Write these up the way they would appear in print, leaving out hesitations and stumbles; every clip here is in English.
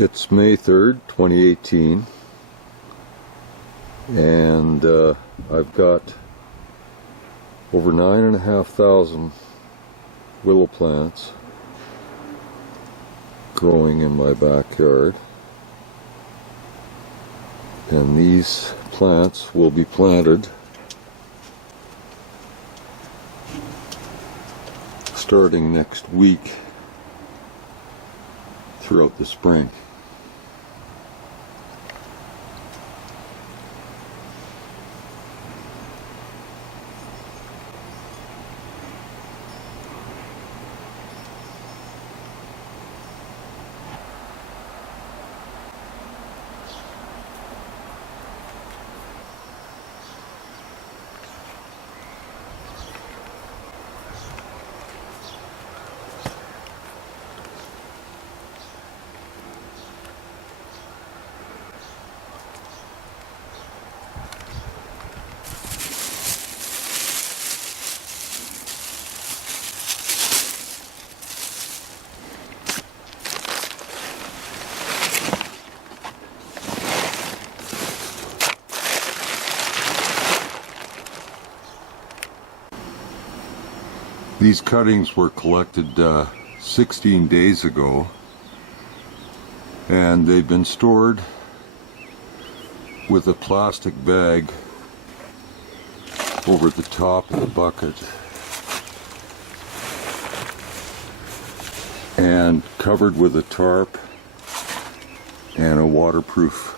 It's May 3rd, 2018, and I've got over 9,500 willow plants growing in my backyard, and these plants will be planted starting next week throughout the spring. These cuttings were collected 16 days ago, and they've been stored with a plastic bag over the top of the bucket and covered with a tarp and a waterproof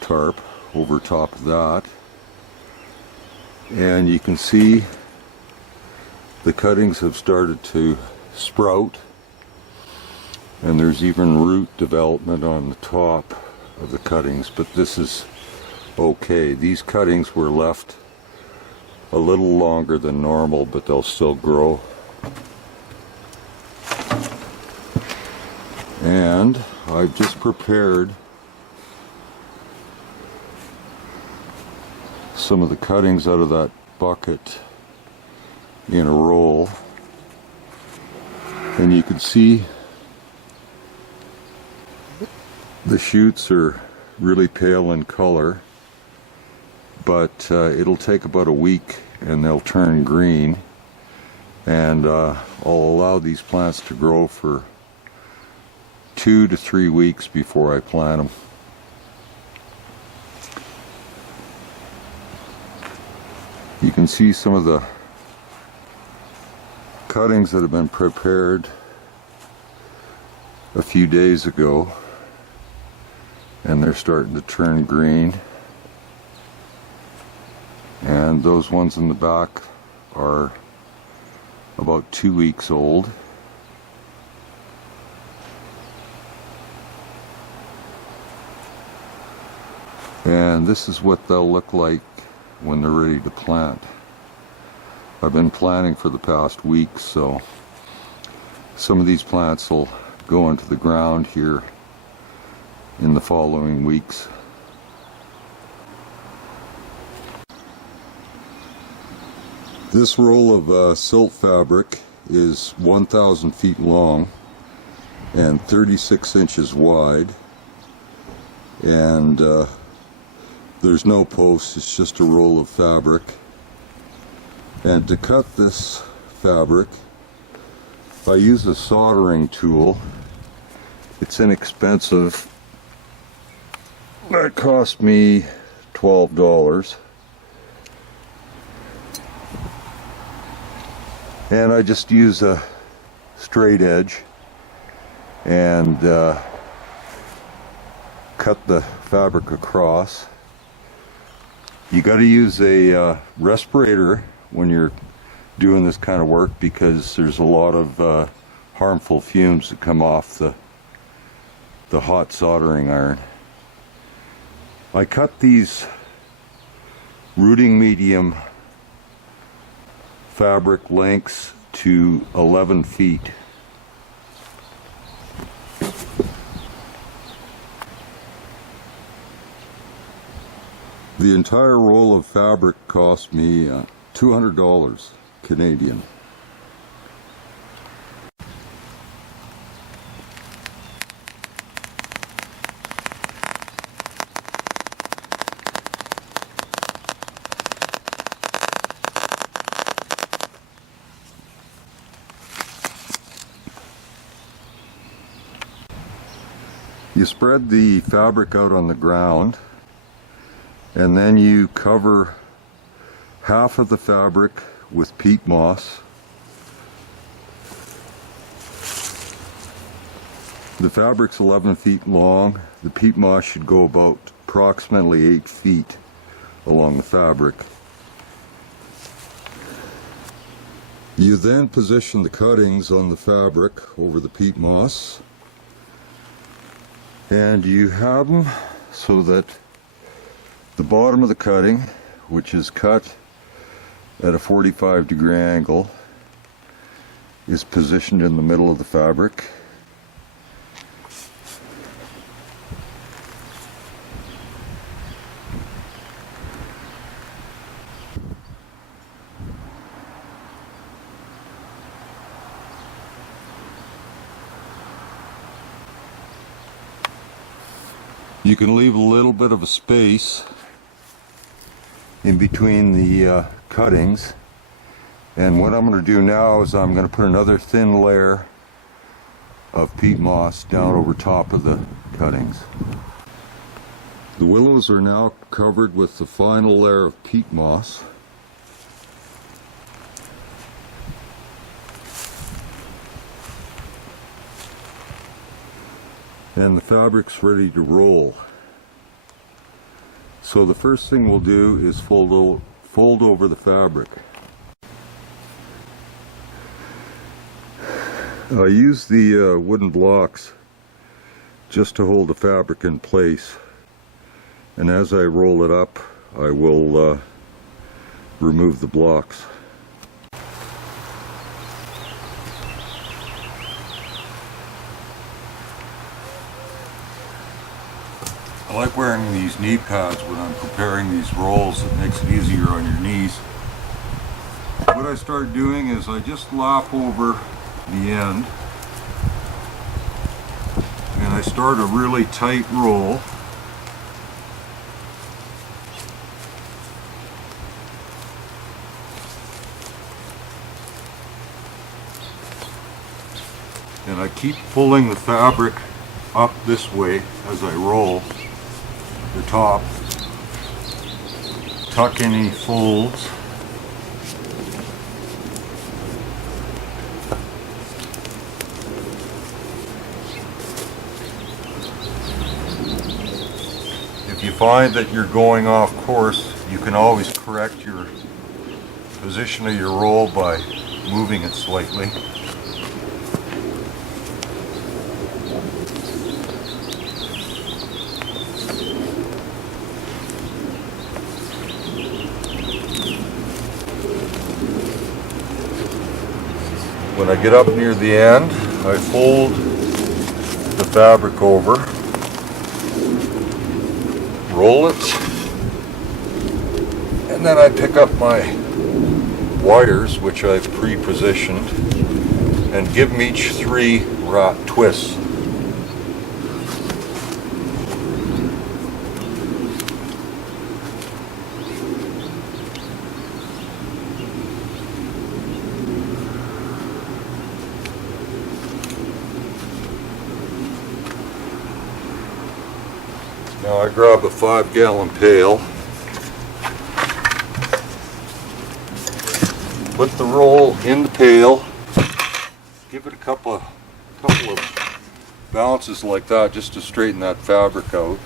tarp over top of that. And you can see the cuttings have started to sprout, and there's even root development on the top of the cuttings, but this is okay. These cuttings were left a little longer than normal, but they'll still grow. And I've just prepared some of the cuttings out of that bucket in a roll, and you can see the shoots are really pale in color, but it'll take about a week and they'll turn green, and I'll allow these plants to grow for 2 to 3 weeks before I plant them. You can see some of the cuttings that have been prepared a few days ago, and they're starting to turn green, and those ones in the back are about 2 weeks old. And this is what they'll look like when they're ready to plant. I've been planting for the past week, so some of these plants will go into the ground here in the following weeks. This roll of silt fabric is 1,000 feet long and 36 inches wide, and there's no post, it's just a roll of fabric. And to cut this fabric, I use a soldering tool. It's inexpensive. That cost me $12. And I just use a straight edge and cut the fabric across. You got to use a respirator when you're doing this kind of work, because there's a lot of harmful fumes that come off the hot soldering iron. I cut these rooting medium fabric lengths to 11 feet. The entire roll of fabric cost me $200 Canadian. You spread the fabric out on the ground, and then you cover half of the fabric with peat moss. The fabric's 11 feet long. The peat moss should go about approximately 8 feet along the fabric. You then position the cuttings on the fabric over the peat moss, and you have them so that the bottom of the cutting, which is cut at a 45-degree angle, is positioned in the middle of the fabric. You can leave a little bit of a space in between the cuttings, and what I'm going to do now is I'm going to put another thin layer of peat moss down over top of the cuttings. The willows are now covered with the final layer of peat moss. And the fabric's ready to roll. So the first thing we'll do is fold over the fabric. I use the wooden blocks just to hold the fabric in place, and as I roll it up I will remove the blocks. I like wearing these knee pads when I'm preparing these rolls. It makes it easier on your knees. What I start doing is I just lap over the end, and I start a really tight roll. And I keep pulling the fabric up this way as I roll the top, tuck any folds, if you find that you're going off course, you can always correct your position of your roll by moving it slightly. When I get up near the end, I fold the fabric over, roll it, and then I pick up my wires, which I've pre-positioned, and give them each 3 twists. Now I grab a 5-gallon pail, put the roll in the pail, give it a couple of bounces like that just to straighten that fabric out.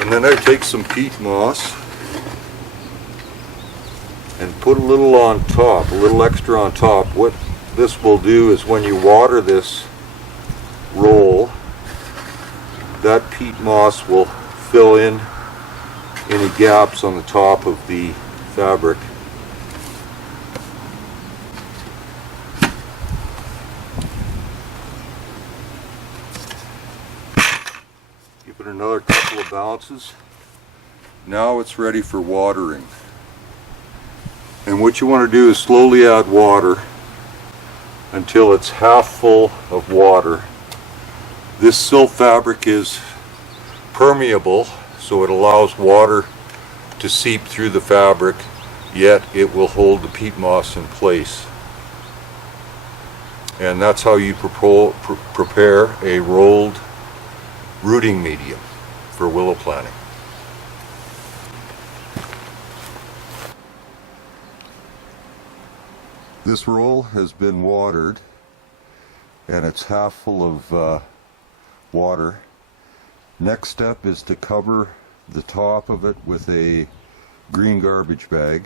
And then I take some peat moss and put a little on top, a little extra on top. What this will do is when you water this roll, that peat moss will fill in any gaps on the top of the fabric. Give it another couple of bounces. Now it's ready for watering. And what you want to do is slowly add water until it's half full of water. This silk fabric is permeable, so it allows water to seep through the fabric, yet it will hold the peat moss in place. And that's how you prepare a rolled rooting medium for willow planting. This roll has been watered, and it's half full of water. Next step is to cover the top of it with a green garbage bag,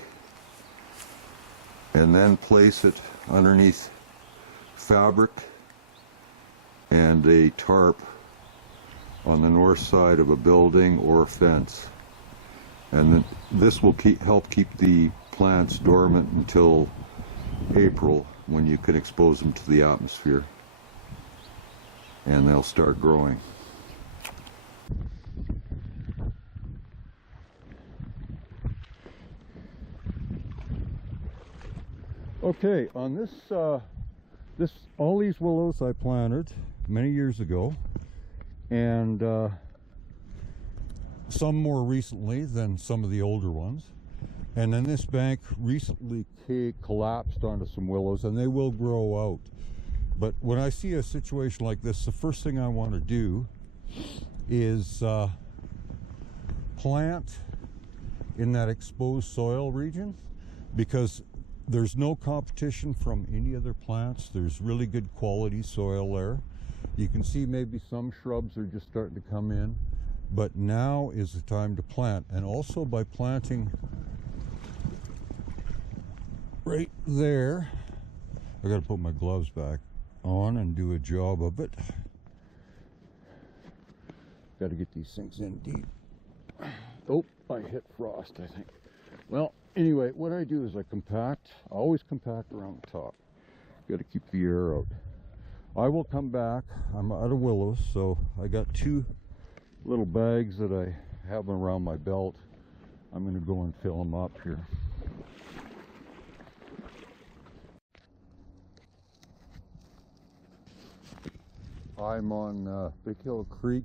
and then place it underneath fabric and a tarp on the north side of a building or a fence. And then this will help keep the plants dormant until April, when you can expose them to the atmosphere, and they'll start growing. Okay, on this all these willows I planted many years ago, and some more recently than some of the older ones. And then this bank recently collapsed onto some willows, and they will grow out. But when I see a situation like this, the first thing I want to do is plant in that exposed soil region, because there's no competition from any other plants. There's really good quality soil there. You can see maybe some shrubs are just starting to come in, but now is the time to plant. And also by planting right there, I gotta put my gloves back on and do a job of it. Gotta get these things in deep. Oh, I hit frost, I think. Well, anyway, what I do is I always compact around the top. Gotta keep the air out. I will come back. I'm out of willows, so I got 2 little bags that I have around my belt. I'm gonna go and fill them up here. I'm on Big Hill Creek.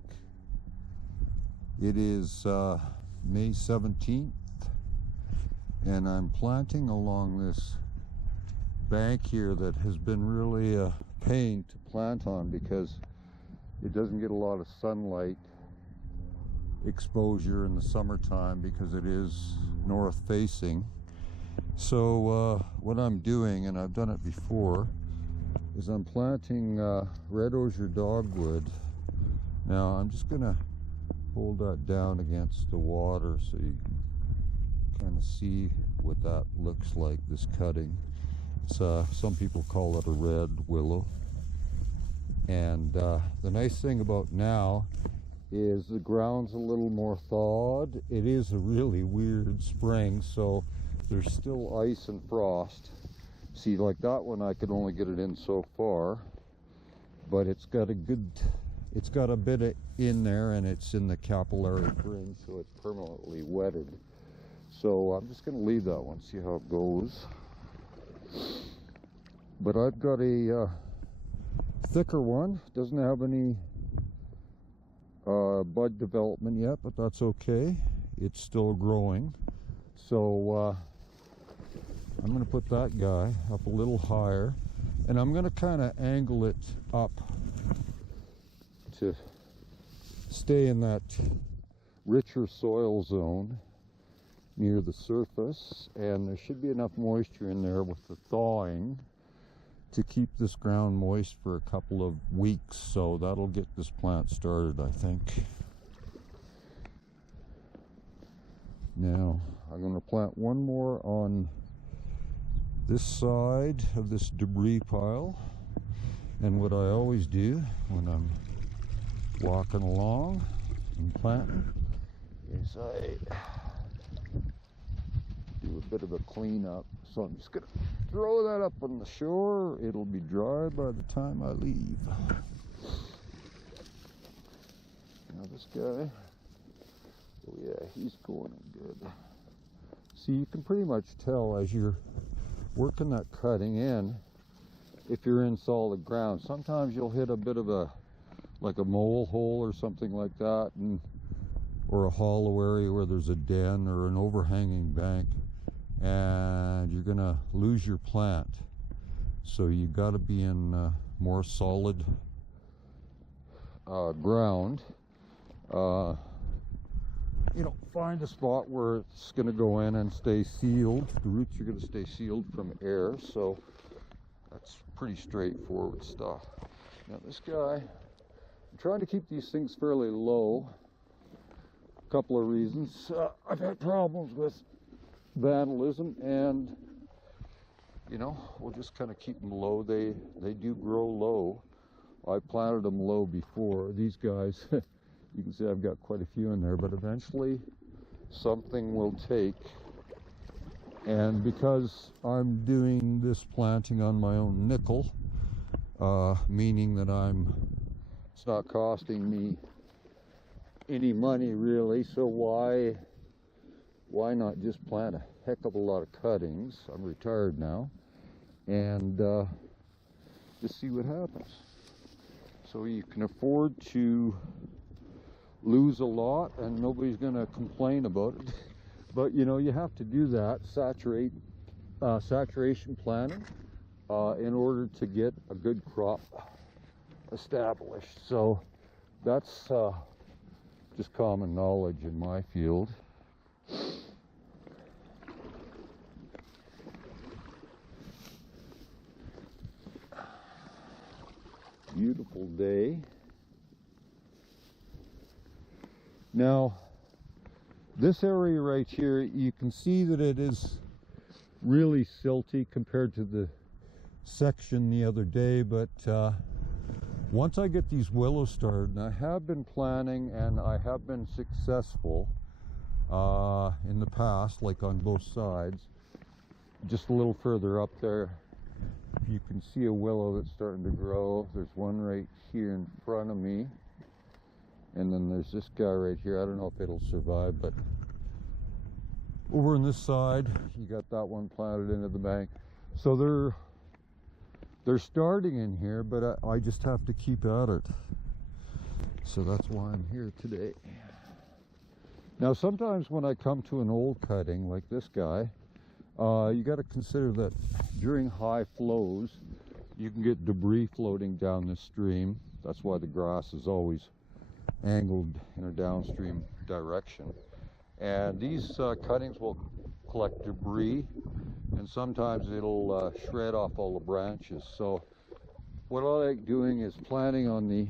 It is May 17th, and I'm planting along this bank here that has been really a pain to plant on because it doesn't get a lot of sunlight exposure in the summertime because it is north facing. So what I'm doing, and I've done it before, is I'm planting red osier dogwood. Now I'm just gonna hold that down against the water so you can kind of see what that looks like, this cutting. It's some people call it a red willow. And the nice thing about now is the ground's a little more thawed. It is a really weird spring, so there's still ice and frost. See, like that one, I could only get it in so far, but it's got a bit in there, and it's in the capillary fringe, so it's permanently wetted. So I'm just going to leave that one, see how it goes. But I've got a thicker one. Doesn't have any bud development yet, but that's okay. It's still growing. So I'm going to put that guy up a little higher, and I'm going to kind of angle it up to stay in that richer soil zone near the surface, and there should be enough moisture in there with the thawing to keep this ground moist for a couple of weeks. So that'll get this plant started, I think. Now I'm going to plant one more on this side of this debris pile, and what I always do when I'm walking along and planting is I do a bit of a cleanup. So I'm just gonna throw that up on the shore. It'll be dry by the time I leave. Now this guy, oh yeah, he's going good. See, you can pretty much tell as you're working that cutting in if you're in solid ground. Sometimes you'll hit a bit of a mole hole or something like that, or a hollow area where there's a den or an overhanging bank, and you're gonna lose your plant. So you got to be in more solid ground. You know, find a spot where it's going to go in and stay sealed. The roots are going to stay sealed from air, so that's pretty straightforward stuff. Now this guy, I'm trying to keep these things fairly low. A couple of reasons. I've had problems with vandalism, and you know, we'll just kind of keep them low. They do grow low. I planted them low before. These guys, you can see I've got quite a few in there, but eventually something will take. And because I'm doing this planting on my own nickel, meaning that it's not costing me any money really, so why not just plant a heck of a lot of cuttings? I'm retired now, and just see what happens. So you can afford to lose a lot and nobody's going to complain about it. But you know, you have to do that, saturation planting, in order to get a good crop established. So that's just common knowledge in my field. Beautiful day. Now, this area right here, you can see that it is really silty compared to the section the other day, but once I get these willows started, and I have been planting and I have been successful in the past, like on both sides. Just a little further up there, you can see a willow that's starting to grow. There's one right here in front of me. And then there's this guy right here. I don't know if it'll survive, but over on this side, you got that one planted into the bank. So they're starting in here, but I just have to keep at it. So that's why I'm here today. Now, sometimes when I come to an old cutting like this guy, you got to consider that during high flows, you can get debris floating down the stream. That's why the grass is always angled in a downstream direction. And these cuttings will collect debris, and sometimes it'll shred off all the branches. So what I like doing is planting on the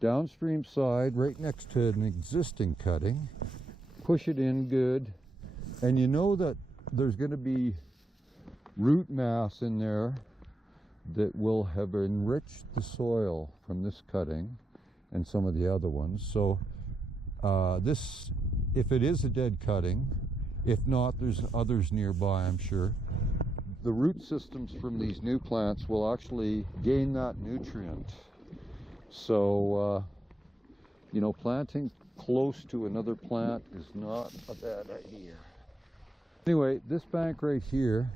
downstream side right next to an existing cutting, push it in good, and you know that there's going to be root mass in there that will have enriched the soil from this cutting and some of the other ones. So this, if it is a dead cutting, if not, there's others nearby, I'm sure. The root systems from these new plants will actually gain that nutrient. So, you know, planting close to another plant is not a bad idea. Anyway, this bank right here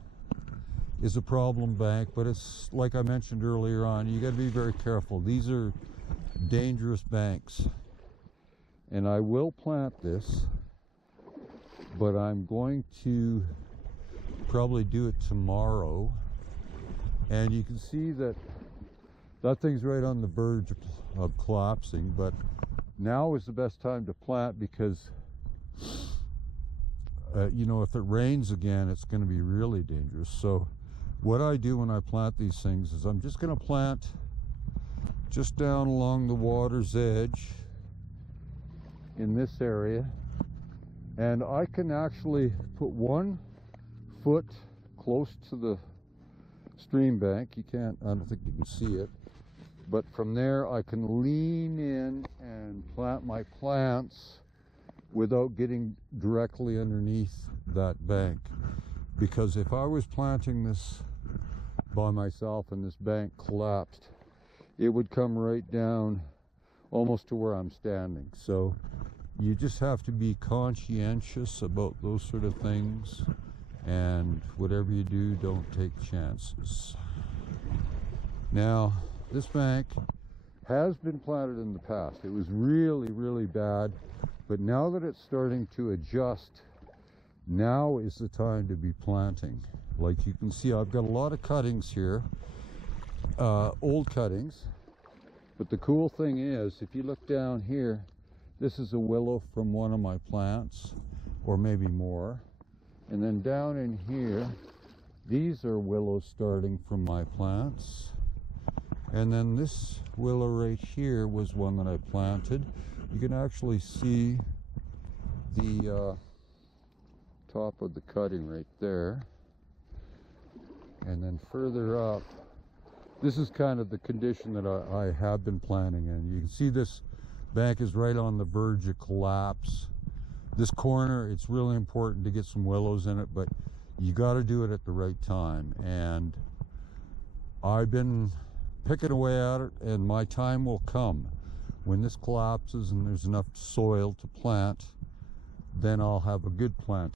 is a problem bank, but it's like I mentioned earlier on, you got to be very careful. These are dangerous banks, and I will plant this, but I'm going to probably do it tomorrow. And you can see that that thing's right on the verge of collapsing, but now is the best time to plant because you know, if it rains again, it's going to be really dangerous. So what I do when I plant these things is I'm just going to plant just down along the water's edge in this area, and I can actually put 1 foot close to the stream bank. You can't, I don't think you can see it, but from there I can lean in and plant my plants without getting directly underneath that bank. Because if I was planting this by myself and this bank collapsed, it would come right down almost to where I'm standing. So you just have to be conscientious about those sort of things, and whatever you do, don't take chances. Now, this bank has been planted in the past. It was really, really bad, but now that it's starting to adjust, now is the time to be planting. Like you can see, I've got a lot of cuttings here, old cuttings. But the cool thing is, if you look down here, this is a willow from one of my plants, or maybe more. And then down in here, these are willows starting from my plants. And then this willow right here was one that I planted. You can actually see the top of the cutting right there. And then further up, this is kind of the condition that I have been planting in. You can see this bank is right on the verge of collapse. This corner, it's really important to get some willows in it, but you got to do it at the right time. And I've been picking away at it, and my time will come. When this collapses and there's enough soil to plant, then I'll have a good plant.